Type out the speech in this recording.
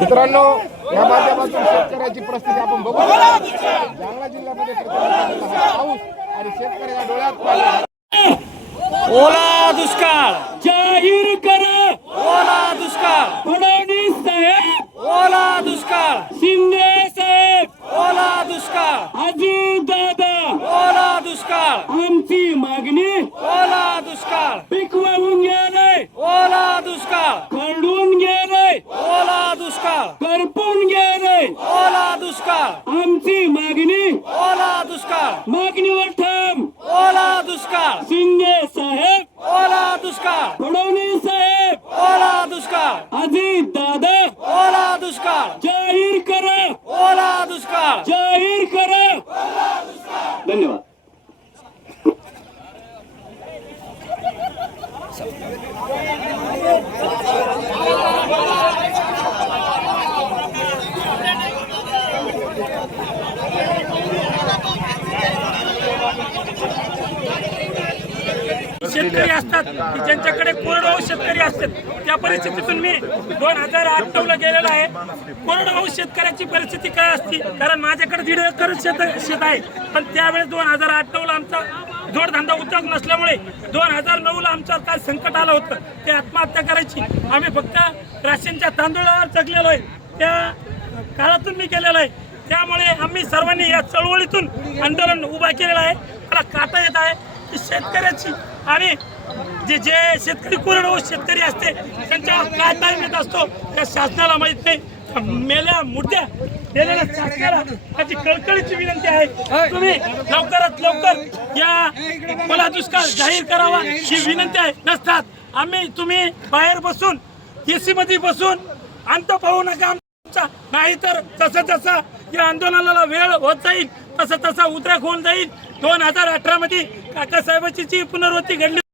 मित्रांनो या माध्यमातून शेतकऱ्याची परिस्थिती आपण बघू जालना जिल्ह्यामध्ये पाऊस आणि शेतकऱ्याच्या डोळ्यात ओला दुष्काळ. जाहीर कर. ओला दुष्काळ. फडणवीस साहेब. ओला दुष्काळ. शिंदे साहेब. ओला दुष्काळ. अजित दादा. ओला दुष्काळ. आमची मागणी. ओला दुष्काळ. पिकवून गेले ओला दुष्काळ खरडून गेले ओला दुष्काळ करपून गेले ओला दुष्काळ आमची मागणी। ओला दुष्काळ मागणीवर ठाम। ओला दुष्काळ शिंदे साहेब। ओला दुष्काळ फडणवीस साहेब। ओला दुष्काळ अजित दादा। ओला दुष्काळ जाहीर करा। ओला दुष्काळ जाहीर करा। धन्यवाद। शेतकरी असतात की ज्यांच्याकडे कोरडवाहू शेतकरी असतात त्या परिस्थितीतून मी दोन हजार आठ ला गेलेलो आहे. कोरडवाहू शेतकऱ्याची परिस्थिती काय असती? कारण माझ्याकडे दीड एकर शेत शेत आहे. पण त्यावेळेस दोन हजार आठ ला आमचा जोडधंदा उद्योग नसल्यामुळे दोन हजार नऊ ला आमच्यावर काय संकट आलं होतं? ते आत्महत्या करायची. आम्ही फक्त राशनच्या तांदूळावर जगलेलो आहे. त्या काळातून मी गेलेलो आहे. त्यामुळे आम्ही सर्वांनी या चळवळीतून आंदोलन उभा केलेलं आहे. मला काटा येत आहे. की शेतकऱ्याची. आणि जे जे शेतकरी कोरडवाहू शेतकरी असते त्यांच्या काय टाइम मिळत असतो त्या शासनाला माहीत नाही. मेल्या मुद्द्या दिलेल्या शासनाला त्याची कळकळीची विनंती आहे. तुम्ही लवकरात लवकर या मला दुष्काळ जाहीर करावा ही विनंती आहे. नसतात. आम्ही तुम्ही बाहेर बसून एसी मध्ये बसून अंत पाहू नका आमचा. नाहीतर जसं जसं या आंदोलनाला वेळ होत जाईल. तसं तसा उद्रेक होऊन जाईल. दोन हजार अठरामध्ये काकासाहेबाची जी पुनर्वृत्ती घडली.